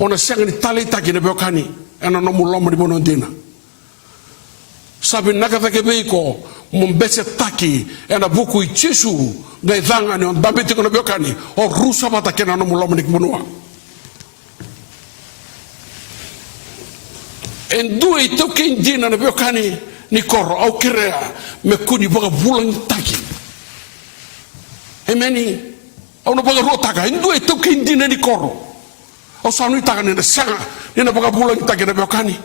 ona sanga ni tali taki na bekani ana no muloma di bono dina sabi nakata ke beiko mumbese taki ena buku I chisu ngai dhanga ni on dabiti kono biokani o rusa bata kena no muloma ni kibunua en due I toke injina na biokani ni koro au kirea me kuni baga bulang taki emeni au no baga rotaka en due toke injina ni koro au sanu itaka ni na sanga ni na baga bulang taki na biokani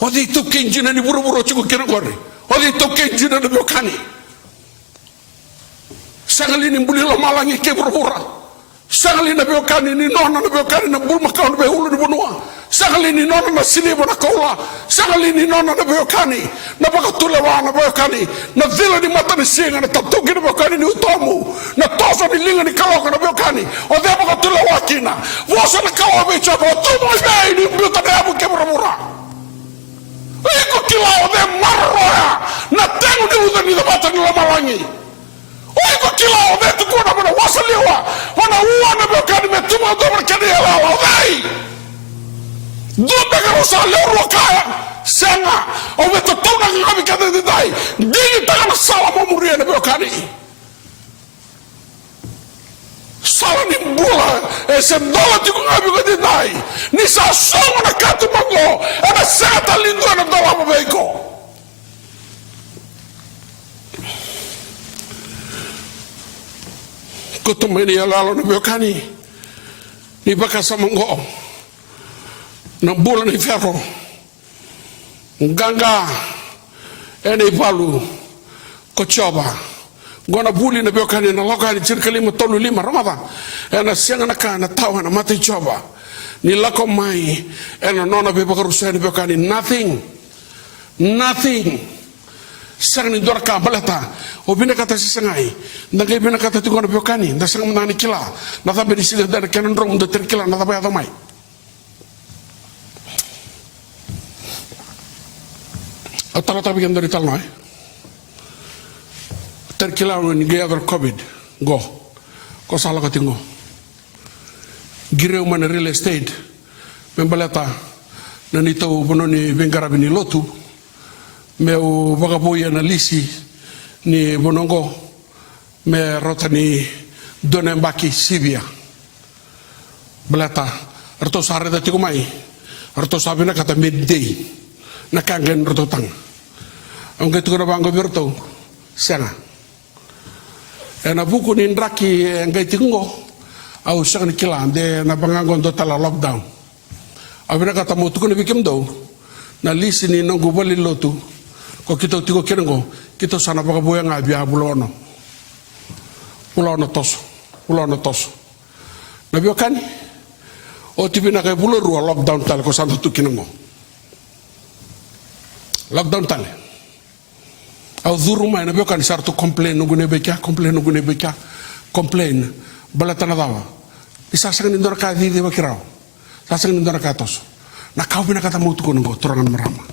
odi toke injina ni buru-buru chuko kira kore odi toke injina na biokani sangali ni mbuli lo malangi ke buru-bura sangali na biokani ni nona na biokani na bulma kau na behulu ni bunua sangali ni nona na silibo na kaula sangali ni nona na biokani na baka tulewa na biokani na vila ni mata ni singa na tatuki na biokani ni utomu na tosa ni linga ni kaloka na biokani o de baka tulewa kina vosa na kawa becha ko tumo bei ni mbuta na abu ke buru-bura iko kilao de marroya na tengu ni uda ni bata ni malangi iko kilao de tukuna bana wasaliwa wana uana biokani metuma do markani ala wadai Dobe karosa lero kaya senga o veto tona ngabi kada de dai digi taka sala mo muria na biokani sala ni bula e se dola tiku ngabi kada dai ni sa songa na katu mango ana sata lindo na dola mo beiko kotumeni ala na biokani ni baka samango na bola ni ferro nganga ene palu kochoba gona buli na biokani na lokani cirkali mo tolu lima ramada ena senga na kana tawa na mate choba ni lako mai ena nona be bakaru sene biokani nothing sang ni dorka balata obina kata sisangai ndangai bina kata tingona biokani nda sang mnani kila na tabe di sila da kenan rong do terkila na tabe atamai atala tabi kan dari talno terkilau ni gaya COVID go ko sala ko tingo gireu man real estate membalata nani to bononi bengarabi ni lotu meu vagaboya na lisi ni bonongo me rotani donembaki sibia balata arto sare da tikumai arto sabina kata midday nakangen rototang ang gitu na bango berto senga na buku ni ndraki ngai tingo au sang ni kila de na bangangon do tala lockdown abina kata mo tuko ni bikim do na lisi ni nongo bali lotu ko kito tiko kirengo kito sana baka boya nga bia bulono tos na biokani o tibina kay bulo ru lockdown tal ko santo tukingo lockdown tale au duru mai na biokani sartu complain no gune beka complain bala tanadawa isa sang ni ndor ka di de bakirao sa sang ni ndor ka tos na kau bina kata mutu kono turangan marama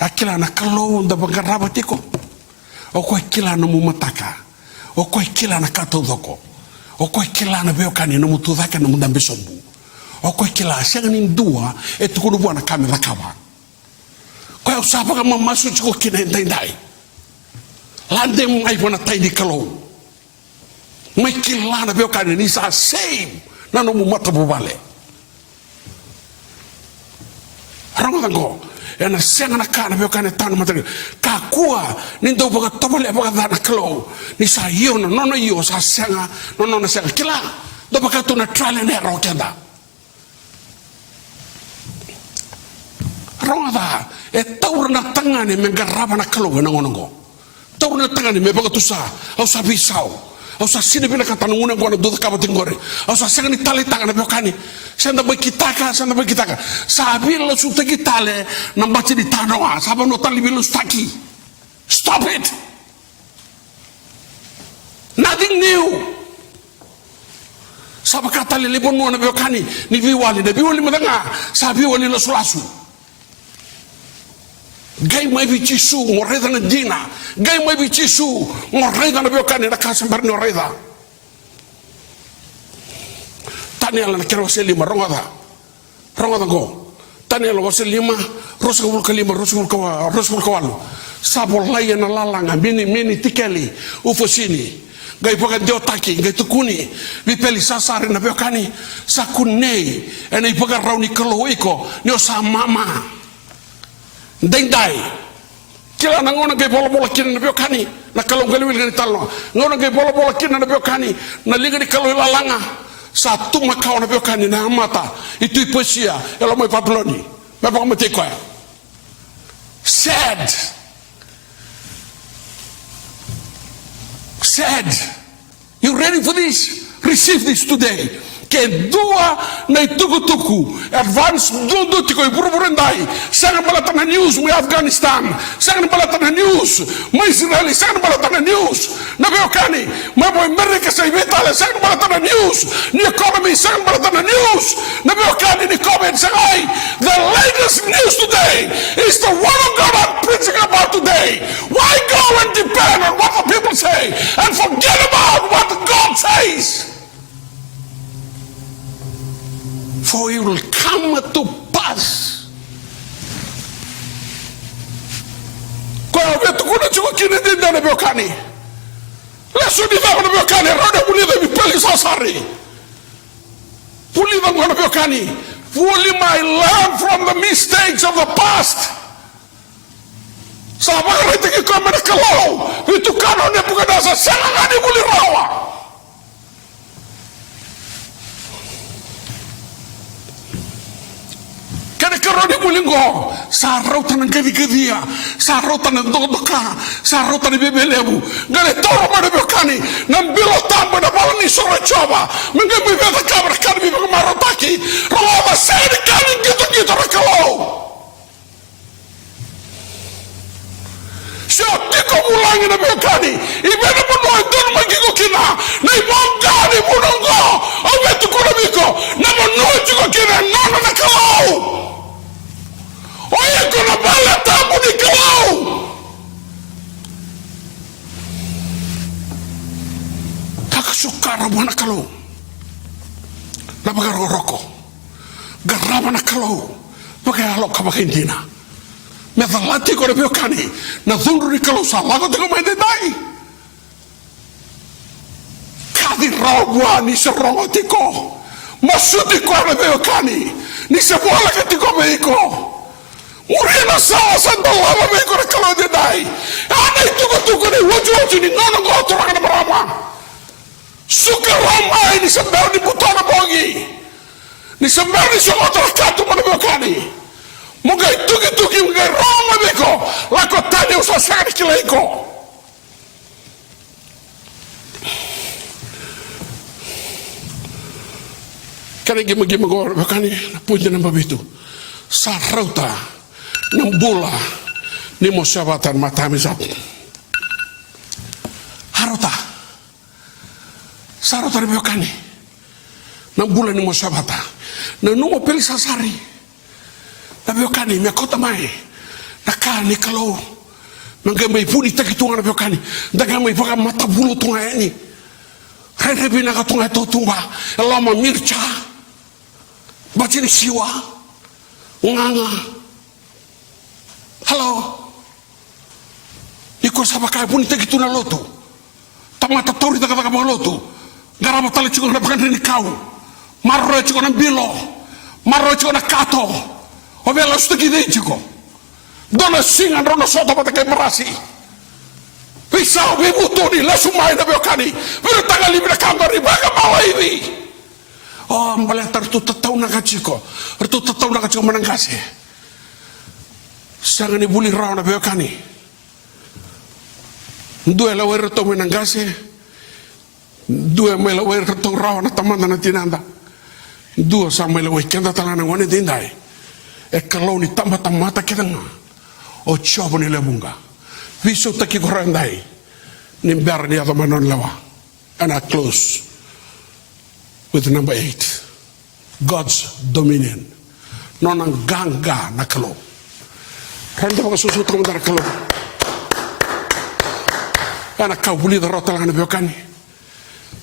akila na kalo nda bangaraba tiko o ko kila no mumataka o ko kila na kato doko o ko kila na biokani no mutu daka no mudambe sombu o ko kila sang ni ndua e tukunu bwana kamera kaba ko usapa kama masu chiko kina ndai lande mai bona taini kalo mai kila na biokani ni sa same na no mumata bubale rango ena senga na kana biokani tanu matari kakua nindo baga tobole baga dana kalo ni sa yo no yo sa senga no senga kila do baga tu na trial and error kenda ronga e taur na tangani mengaraba na kalo na ngonongo taur na tangani me baga tu sa au sa bisau au sa sini bina kata nguna ngona do ka batingore au sa senga ni tali tangana biokani senda bakitaka sabi lo su tale na bachi di tanoa saba no tali bilo staki stop it nothing new saba kata le bon no na biokani ni biwali madanga sabi wali lo sulasu gai mai bichisu ngoreda na dina gai mai bichisu ngoreda na biokani na kasa barni oreda tani ala na kero seli maronga go Tani lo wase 5, roskul ke 5, roskul ke 8. Sabol layan na lalanga, mini tikeli, ufosini. Gai poka dio taki, gai tukuni, vipeli sasari na beokani, sakunei, ena ipoka rauni kalau iko, nio sa mama. Dendai. Kila na ngona gai bola kina na beokani, na kalau galiwil gani talo. Ngona gai bola kina na beokani, na liga di kalau lalanga. Sa tuma kau na beokani na mata, itu iposia, elo mai paploni. Bapa mate ko. Sad. You ready for this? Receive this today. Ke dua na tuku advance do tiko iburburendai sangan balatana news mu Afghanistan sangan balatana news mu Israel sangan balatana news na beokani ma boy America sai betale sangan balatana news ni economy sangan balatana news na beokani ni comment sangai the latest news today is the word of God I'm preaching about today. Why go and depend on what the people say and forget about what God says? For it will come to pass. Kwa vetu kuna chuko kini dinda na beokani. Lesu di na beokani. Rada puli da vipeli sasari. Puli da na beokani. Fully my learn from the mistakes of the past. Sabang rete ki kome na kalau. Itu kano ne bukan dasa. Selangani puli rawa. Kada karoni mulingo sa rautan ng gadi-gadia sa rautan ng dodoka sa rautan ng bebelebu ngale toro mana bekani ng bilotamba na bala ni sora choba mga bibeta kabra kani mga marotaki rawa sedi kani gitu rakalo so tiko mulangi na bekani ibena puno don magigo kina na ibongani punongo awetu kuna biko na mono chiko kina nono na kalau. Oye kuna bala tabu ni kalau. Kakasukara buana kalau. Nabagar roko. Garama na kalau. Pakai alok kabakin dina. Methalati ko na biokani. Na dhundu ni kalau sa lago tiko may denai. Kadi rawa ni sa rongo tiko. Masuti ko na biokani. Ni sa bola ka tiko meiko. Urina sawa sandalama meko na kalau denai. Ana ituko ni waju ni nono ko turang na marama. Suka ramai ni sambar ni putana bongi. Ni sambar ni sokotra katu mana biokani. Muga ituki muga rama meko. Lako tani usasaka ni kilaiko. Kani gima go biokani punja namba bitu. Sarauta. Nambula ni mo sabatan matami sa harota sarota ni biokani nambula ni mo sabata na numo peli sasari na biokani me kota mai na kani kalau mangamai puni takitunga na biokani dagamai paka mata bulu tunga eni rebi na katunga to tunga elama mircha bachini siwa nganga. Halo, iko sabakai pun ite gitu na lotu, tamata tori taka taka lotu, garama tali ciko na bakan ni kau, marro ciko na bilo, marro ciko na kato, obela suta kide ciko, dona singa dona soto pata kai merasi, pisau bibu tuni lasu mai na biokani, biru tanga libra kambari baga mawa ibi, oh mbale tartu tatau na kaciko, tartu tatau na kaciko manangkase. Sangan ni buli raw na biokani. Due la wera to menangase. Due me la wera to raw na tamanda na tinanda. Due sa me la wera kenda talana ngone dindai. E kalau ni tamba tamata kedanga. O chobo ni lebunga. Viso taki korandai. Nimber ni ato manon lawa. And I close with number 8. God's dominion. Nonang ganga na kalau. Randa mga susutang mandara kalau. Anak kau buli darot lang na biokani.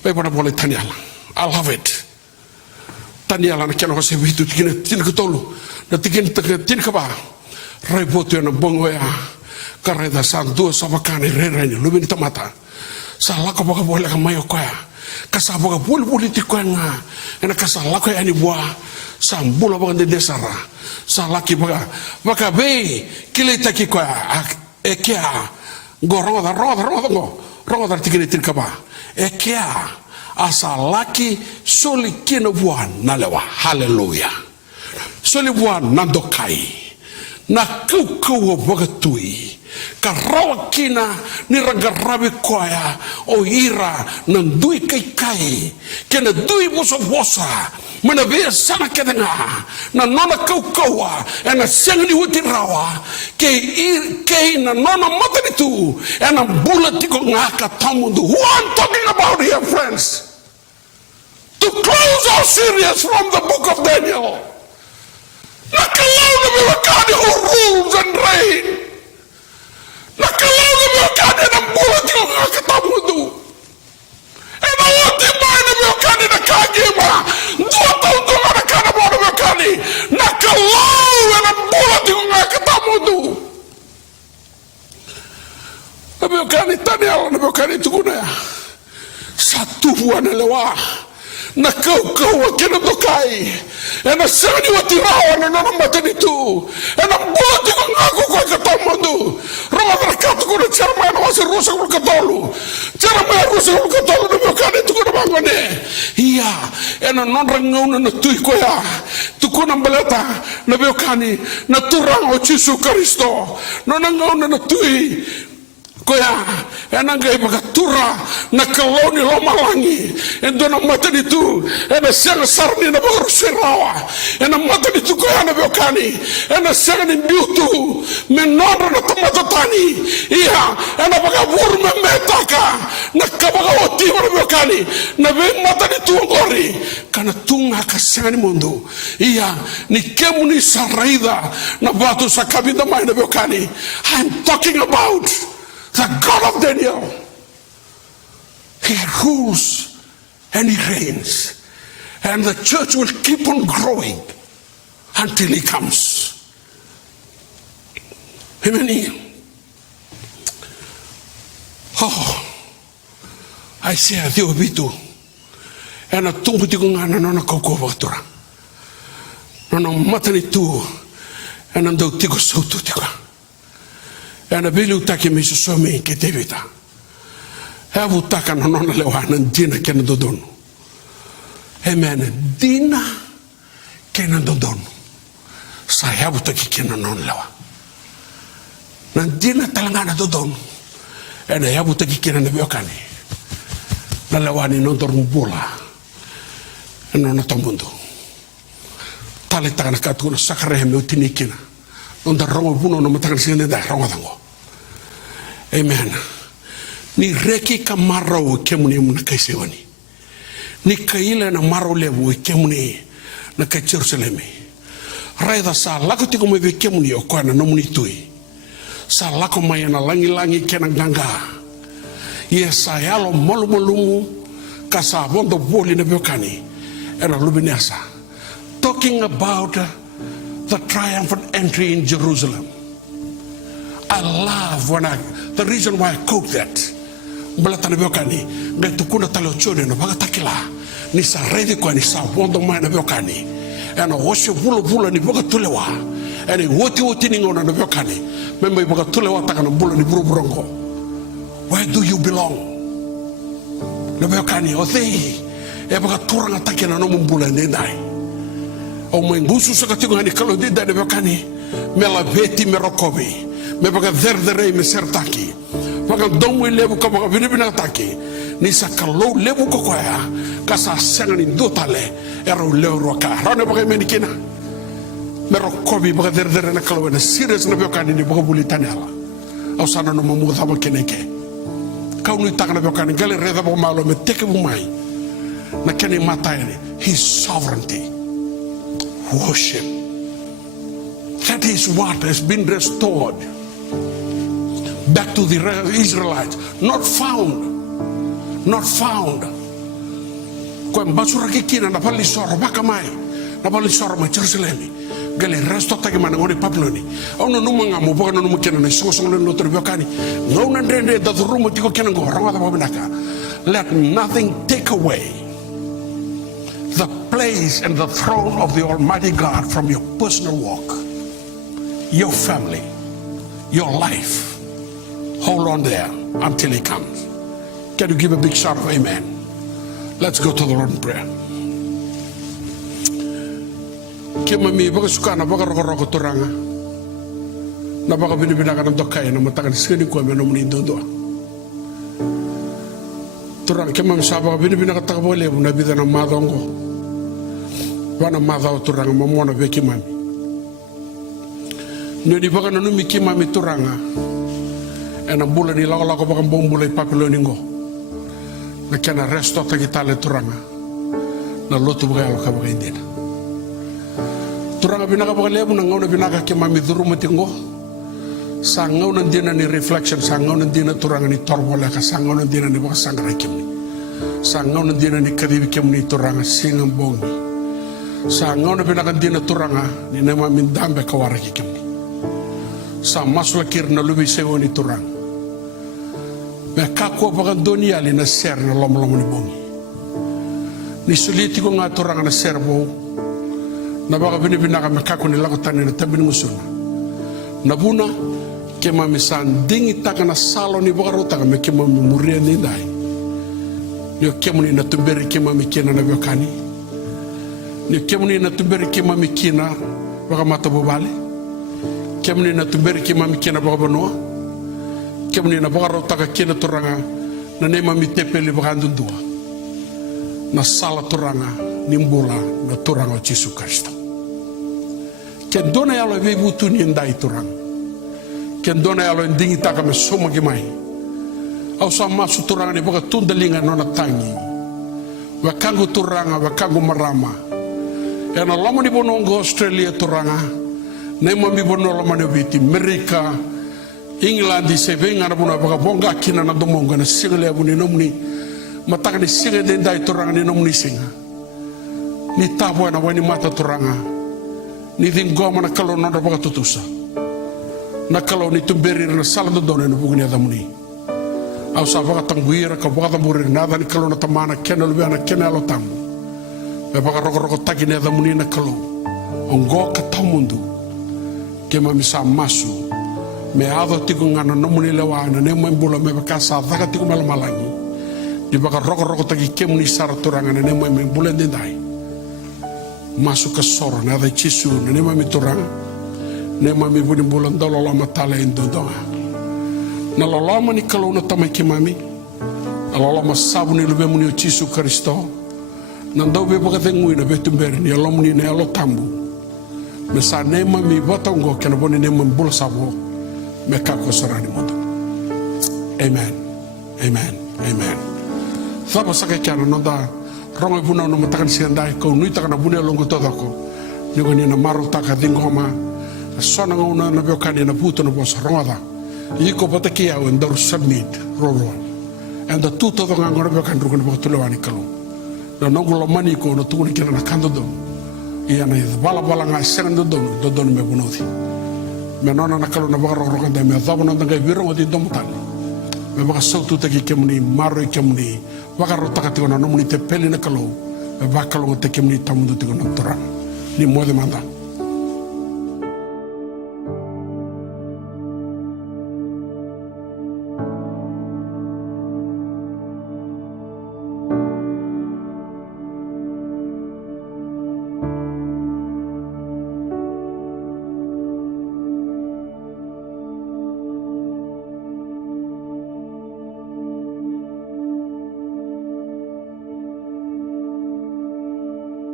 May pada boleh tanya lang. I love it. taniala na kena se vitu tikina tin tolu na tikina tin ka ba rai boto na bongo ya kareda san dua sabakane rera ni lubin tamata sala ko baka bola ka mayo ko ya kasa baka bul politiko nga ena kasa la ko ya ni bua sam bula baka de desara sala ki baka be kile taki ko e kia roda tikina tin ka ba e kia asa laki soli kina buan na lewa haleluya soli buan na dokai na kau bagatui ka rawa kina ni rangarabi koya o ira nan dui kai kena dui bosa mana be sana kedenga na nona kaua ena sengni uti rawa ke na nona matanitu ena bulati ko ngaka tamundu. Who I'm talking about here, friends, to close our series from the book of Daniel. Nakalau na biwakani who rules and reign. Nakalau na biwakani na bulati ko ngaka tamundu. Ena wati mai na biwakani na kagima. Dua tahun na kana mo na biwakani. Nakalau na bulati ko ngaka tamundu. Na biwakani Daniel na biwakani tukuna ya. Satu buwan na lewa. Na kau akina dokai ena sani watirawa na nona matanitu ena bulati ko ngako ko katamundu roma rakatu ko na charma na wasi rusa ko katolu charma rusa ko katolu na biwakani tukuna bangone iya ena non rangauna na tui ko ya tukuna baleta na biwakani na turang o Jesu Kristo nona ngauna na tui koya ena ngai bagatura na kaloni lomalangi endo na matanitu ena sanga sarni na bagrusirawa ena matanitu koya na biokani ena sanga ni biutu menora na tomatatani iya ena bagabur memetaka na kabaga oti na biokani na be matanitu ngori kana tunga kasanga ni mundo iya ni kemu ni saraida na batu sakabida mai na biokani. I'm talking about the God of Daniel. He rules and he reigns. And the church will keep on growing until he comes. Amen. Oh, I say a Dio bitu. And a tumbu tiku ngana nona koko vatura. Nona matani tu. And ando tiku sautu tika. Ena bilu taki miso somi ke tevita. Hebu taka na nona lewa na dina kena dodonu. Amen. Dina kena dodonu. Sa hebu taki kena nona lewa. Na dina talangana dodonu. Ena hebu taki kena nebiokani. Na lewa ni nondorun bula. Ena nona tomundu. Tale taka na katu na sakarehe me utini kina. Nonda rongo buno na mataka singa nenda rongo tango. Amen. Ni reki ka marau kemuni muna kaisewani. Ni kaila na marau levu kemuni na ka Jerusalemi. Raida sa lako tiko mebe kemuni o kwa na nomuni tui. Sa lako maya na langi kena ganga. Ye sa yalo molu ka sa bondo boli na biokani. Era lubineasa. Talking about the triumphant entry in Jerusalem. I love the reason why I quote that. Balatana biokani, ngai tukuna talo chone no bagatakila. Ni sa ready ko ni sa bondo mai na biokani. Ana wosho bula ni bagatulewa. Ani woti ni ngona na biokani. Membe bagatulewa taka na bula ni burongo. Where do you belong? Na biokani othei. E bagaturanga takina no mumbula ndai. O mwengusu sakatigo hani kalo dida na biokani. Mela veti merokobi. Me baga derdere me sertaki baga domu lebu ka baga binibina taki ni sakalo lebu ko koya ka sa senga ni dotale ero leuro ka rone baga menikina mero kobi baga derdere na kalo na serious na biokani ni baga bulitani ala au sana no mamu thaba keneke ka unu taka na biokani gale reda baga malo me teke bu mai na kene matayani his sovereignty. Worship, that is what has been restored back to the Israelites. Not found. Kwa mbasura kikina na pali soro baka mai. na bali sora ma Jerusalem gale resto tagi mana ngoni Papiloni ono numa ngamu boka numa kena na sosong le lotor biokani ngona ndende da rumo tiko kena ngo ranga ba binaka. Let nothing take away the place and the throne of the Almighty God from your personal walk, your family, your life. Hold on there until He comes. Can you give a big shout of amen? Let's go to the Lord in prayer. Kima mi baga suka na baga roko turanga na baga binibinaga ng dokay na matakan sini ko me no muni dodo turang kima mi sabaga binibinaga takabole na bida na madongo wana madao turanga mamona be kima mi no di baga na numi kima mi turanga ena bula di lago baga bombula Papiloni ngo na kena resto tagitale turanga na lotu baga alo kabaga indina turanga binaka bakalebu na ngauna binaka ke mami duruma tingo sa ngauna dina ni reflection sa ngauna dina turanga ni torbola ka sa ngauna dina ni baka sangara kemni sa ngauna dina ni kadibi kemni turanga singam bongi sa ngauna binaka dina turanga ni nama min dambe kawara ki kemni sa masula kir na lubi sewo ni turanga me kako baka dunia li na ser na lomlomo ni bongi ni suliti ko nga turanga na ser bo na baga binibinaga mekako ni lago tani na tabi musuna na buna ke mami san dingi taka na salo ni baga rotaka me ke mami muria ni dai ni kemuni na tumberi ke mami kena na biokani ni kemuni na tumberi ke mami kena baga mata bobale kemuni na tumberi ke mami kena baga banoa kemuni na baga rotaka kena turanga na ne mami tepeli baga ndundua na sala turanga nimbula na turanga Yesu Kristo. Ken dona yalo be butu ni ndai turang. Ken dona yalo ndingi taka me soma gimai. Au sama su turanga ni boka tundalinga nona tangi. Wakangu turanga wakangu marama. Ena lama ni bonongo Australia turanga. Nema mi bono lama ni biti Amerika England di sevenga na bona boka bonga kina na domonga na single abuni nomni. Mataka ni singe ndai turanga ni nomni singa. Ni tapo na wani mata turanga ni dingoma na kalo na baka tutusa na kalo ni tumberi na sala do dona no bugni adamuni au sa baka tanguira ka baka tamburi na ni kalo na tamana kenal be na kenalo tamu be baka roko taki ni adamuni na kalo ongo ka tamundu ke mami sa masu me ado tiku ngana no muni lewa na ne mbula me baka sa daga tiku malamalangi di baka roko taki kemuni sara turanga na ne mbula ndai masuk ke soro na ada Yesu na nema mi turang nema mi buni bulan dalo lama tala indo doa na lama ni kalau na tamai kimami na lama sabu ni lube muni Yesu Kristo na ndau be baka tengui na betu ber ni alo muni na alo tambu me sa nema mi batongo kena boni nema bula sabo me kako sorani moto. Amen, amen, amen. Sapa sakai kana nonda rongo buna no matakan siandai ko nui taka na bune longo todako ni goni na maru taka dingoma sona ngona na biokani na puto no bos ronga iko pataki au ndar submit rolo and the two to ngona biokan rugo no tulewani kalu na nongo mani ko no tuni kena na kando do ia na bala nga serando do me bunodi me nona na kalu na baro roga de me dabo no ngai biro ngodi domutali me baka sautu taki kemuni maru kemuni waka rota kati kona nomuni te peli na kalau bakalo te kemni tamudu te kona torang ni mode manda